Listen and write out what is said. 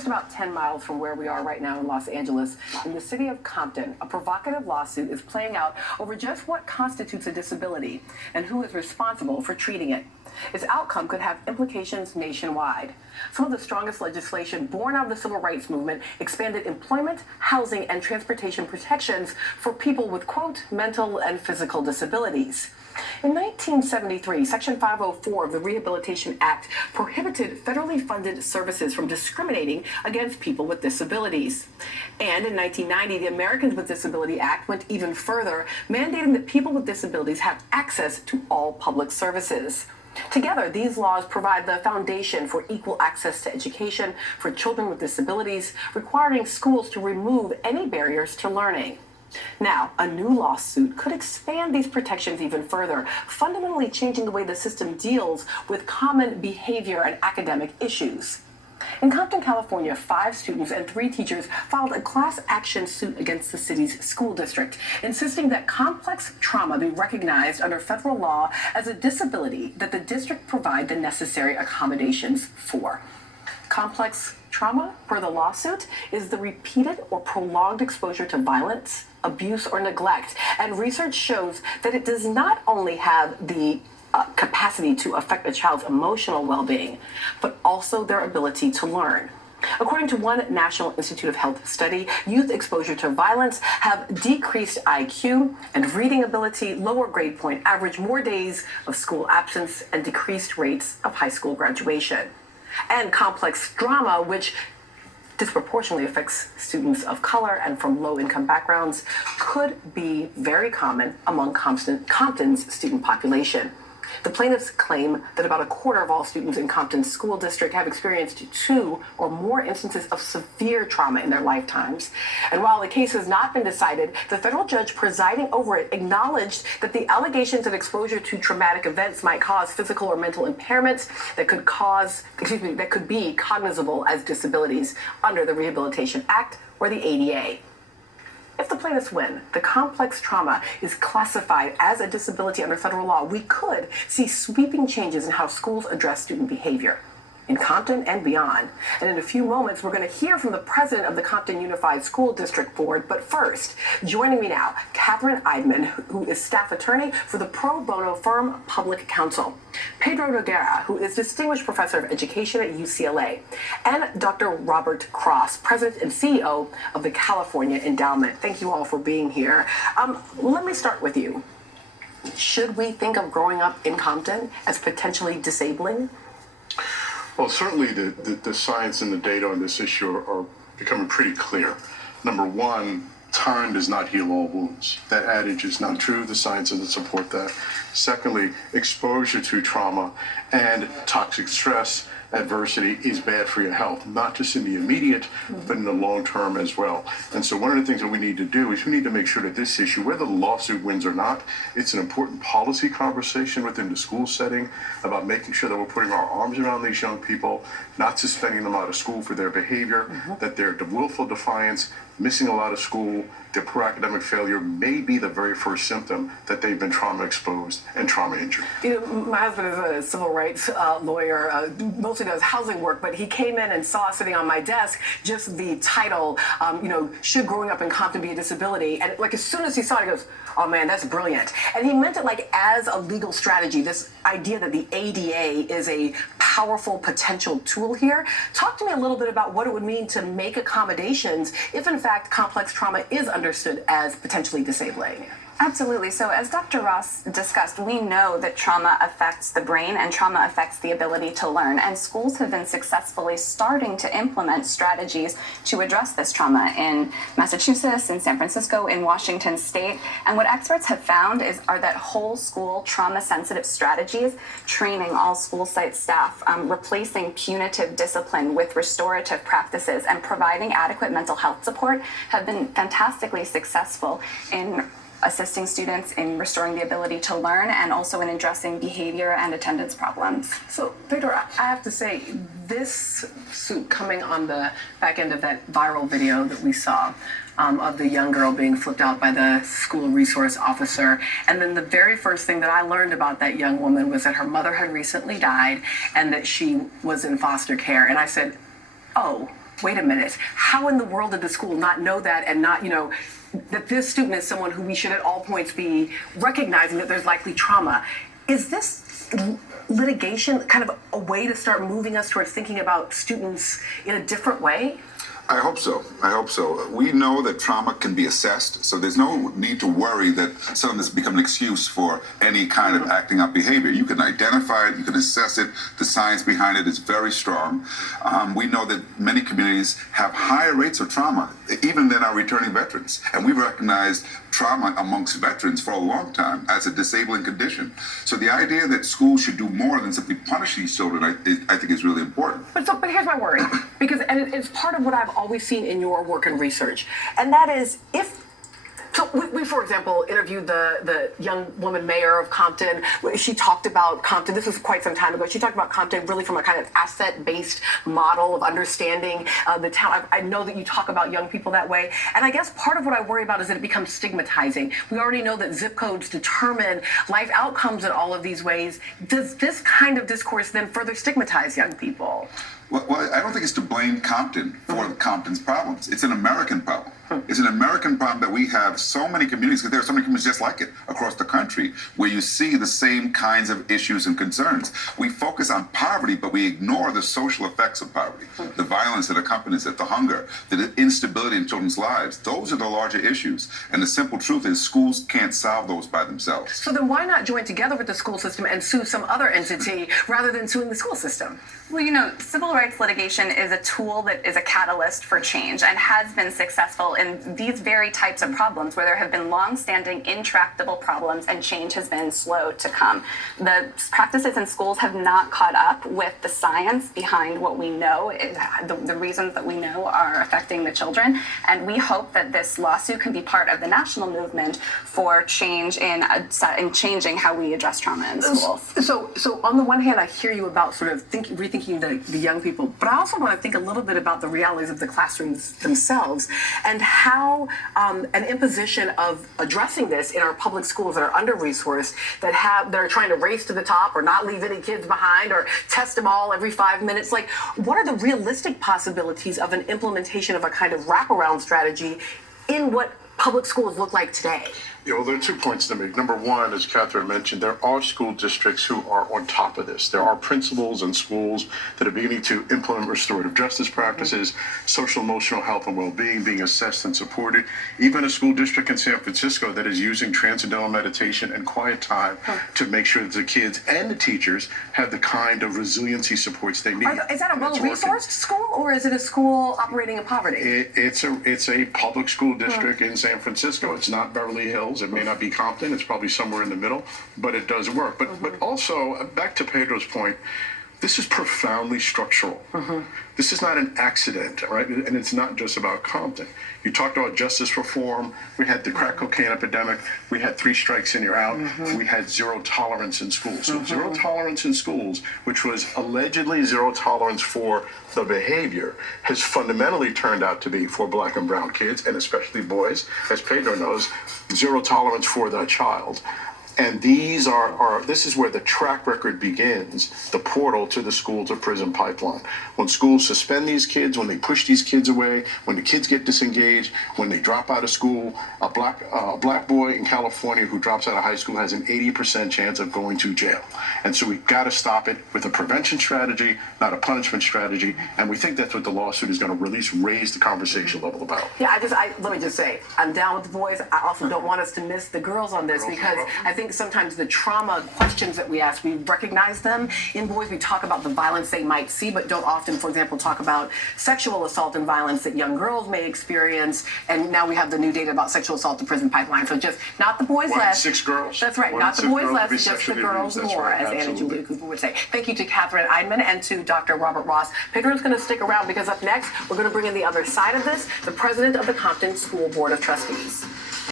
just about 10 miles from where we are right now in Los Angeles, in the city of Compton, a provocative lawsuit is playing out over just what constitutes a disability and who is responsible for treating it. Its outcome could have implications nationwide. Some of the strongest legislation born out of the civil rights movement expanded employment, housing, and transportation protections for people with, quote, mental and physical disabilities. In 1973, Section 504 of the Rehabilitation Act prohibited federally funded services from discriminating against people with disabilities. And in 1990, the Americans with Disability Act went even further, mandating that people with disabilities have access to all public services. Together, these laws provide the foundation for equal access to education for children with disabilities, requiring schools to remove any barriers to learning. Now, a new lawsuit could expand these protections even further, fundamentally changing the way the system deals with common behavior and academic issues. In Compton, California, 5 students and 3 teachers filed a class action suit against the city's school district, insisting that complex trauma be recognized under federal law as a disability that the district provide the necessary accommodations for. Complex trauma, per the lawsuit, is the repeated or prolonged exposure to violence, abuse, or neglect. And research shows that it does not only have the capacity to affect a child's emotional well-being, but also their ability to learn. According to one National Institute of Health study, youth exposure to violence have decreased IQ and reading ability, lower grade point average, more days of school absence, and decreased rates of high school graduation. And complex trauma, which disproportionately affects students of color and from low-income backgrounds, could be very common among Compton's student population. The plaintiffs claim that about a quarter of all students in Compton's school district have experienced 2 or more instances of severe trauma in their lifetimes. And while the case has not been decided, the federal judge presiding over it acknowledged that the allegations of exposure to traumatic events might cause physical or mental impairments that could be cognizable as disabilities under the Rehabilitation Act or the ADA. If the plaintiffs win, the complex trauma is classified as a disability under federal law, we could see sweeping changes in how schools address student behavior in Compton and beyond. And in a few moments, we're going to hear from the president of the Compton Unified School District Board. But first, joining me now, Catherine Eidman, who is staff attorney for the pro bono firm Public Counsel, Pedro Noguera, who is distinguished professor of education at UCLA, and Dr. Robert Cross, president and CEO of the California Endowment. Thank you all for being here. Let me start with you. Should we think of growing up in Compton as potentially disabling? Well, certainly the science and the data on this issue are becoming pretty clear. Number one, time does not heal all wounds. That adage is not true. The science doesn't support that. Secondly, exposure to trauma and toxic stress, adversity is bad for your health, not just in the immediate, but in the long term as well. And so one of the things that we need to do is we need to make sure that this issue, whether the lawsuit wins or not, it's an important policy conversation within the school setting about making sure that we're putting our arms around these young people, not suspending them out of school for their behavior, that their willful defiance, missing a lot of school, their poor academic failure may be the very first symptom that they've been trauma exposed and trauma injured. You know, my husband is a civil rights lawyer, mostly does housing work, but he came in and saw sitting on my desk just the title, should growing up in Compton be a disability? And like as soon as he saw it, he goes, oh man, that's brilliant. And he meant it like as a legal strategy, this idea that the ADA is a powerful potential tool here. Talk to me a little bit about what it would mean to make accommodations if in fact complex trauma is understood as potentially disabling. Absolutely. So as Dr. Ross discussed, we know that trauma affects the brain and trauma affects the ability to learn. And schools have been successfully starting to implement strategies to address this trauma in Massachusetts, in San Francisco, in Washington State. And what experts have found are that whole school trauma-sensitive strategies, training all school site staff, replacing punitive discipline with restorative practices, and providing adequate mental health support have been fantastically successful in assisting students in restoring the ability to learn and also in addressing behavior and attendance problems. So, Pedro, I have to say, this suit coming on the back end of that viral video that we saw of the young girl being flipped out by the school resource officer. And then the very first thing that I learned about that young woman was that her mother had recently died and that she was in foster care. And I said, oh, wait a minute, how in the world did the school not know that and not, that this student is someone who we should at all points be recognizing that there's likely trauma? Is this litigation kind of a way to start moving us towards thinking about students in a different way? I hope so. I hope so. We know that trauma can be assessed, so there's no need to worry that suddenly this become an excuse for any kind of acting up behavior. You can identify it, you can assess it. The science behind it is very strong. We know that many communities have higher rates of trauma, even than our returning veterans. And we've recognized trauma amongst veterans for a long time as a disabling condition. So the idea that schools should do more than simply punish these children, I think is really important. But here's my worry, because it's part of what I've always seen in your work and research, and that is we for example, interviewed the young woman mayor of Compton. She talked about Compton, this was quite some time ago, she talked about Compton really from a kind of asset-based model of understanding the town. I know that you talk about young people that way, and I guess part of what I worry about is that it becomes stigmatizing. We already know that zip codes determine life outcomes in all of these ways. Does this kind of discourse then further stigmatize young people? Well, I don't think it's to blame Compton for Compton's problems. It's an American problem. It's an American problem that we have so many communities, because there are so many communities just like it across the country, where you see the same kinds of issues and concerns. We focus on poverty, but we ignore the social effects of poverty, the violence that accompanies it, the hunger, the instability in children's lives. Those are the larger issues. And the simple truth is schools can't solve those by themselves. So then why not join together with the school system and sue some other entity rather than suing the school system? Well, civil rights litigation is a tool that is a catalyst for change and has been successful in these very types of problems where there have been long-standing intractable problems and change has been slow to come. The practices in schools have not caught up with the science behind what we know, the reasons that we know are affecting the children, and we hope that this lawsuit can be part of the national movement for change in changing how we address trauma in schools. So on the one hand, I hear you about sort of rethinking the young people, but I also want to think a little bit about the realities of the classrooms themselves and how an imposition of addressing this in our public schools that are under-resourced, that are trying to race to the top or not leave any kids behind or test them all every 5 minutes. Like, what are the realistic possibilities of an implementation of a kind of wraparound strategy in what public schools look like today? Yeah, well, there are 2 points to make. Number one, as Catherine mentioned, there are school districts who are on top of this. There are principals and schools that are beginning to implement restorative justice practices, social emotional health and well-being being assessed and supported. Even a school district in San Francisco that is using transcendental meditation and quiet time to make sure that the kids and the teachers have the kind of resiliency supports they need. Is that a well-resourced school, or is it a school operating in poverty? It's a public school district in San Francisco. It's not Beverly Hills. It may not be Compton. It's probably somewhere in the middle, but it does work. But also, back to Pedro's point, this is profoundly structural. This is not an accident, right? And it's not just about Compton. You talked about justice reform. We had the crack cocaine epidemic. We had 3 strikes and you're out. We had zero tolerance in schools. So zero tolerance in schools, which was allegedly zero tolerance for the behavior, has fundamentally turned out to be, for Black and brown kids, and especially boys, as Pedro knows, zero tolerance for the child. And these this is where the track record begins, the portal to the school to prison pipeline. When schools suspend these kids, when they push these kids away, when the kids get disengaged, when they drop out of school, a black boy in California who drops out of high school has an 80% chance of going to jail. And so we've got to stop it with a prevention strategy, not a punishment strategy. And we think that's what the lawsuit is going to at least raise the conversation level about. Yeah, let me just say, I'm down with the boys. I also don't want us to miss the girls on this, because I think sometimes the trauma questions that we ask, we recognize them. In boys, we talk about the violence they might see, but don't often, for example, talk about sexual assault and violence that young girls may experience. And now we have the new data about sexual assault to prison pipeline. So just not the boys less. 6 girls. That's right. Not the boys less, just the girls more, as Anna Julia Cooper would say. Thank you to Catherine Eidman and to Dr. Robert Ross. Pedro's going to stick around, because up next, we're going to bring in the other side of this, the president of the Compton School Board of Trustees.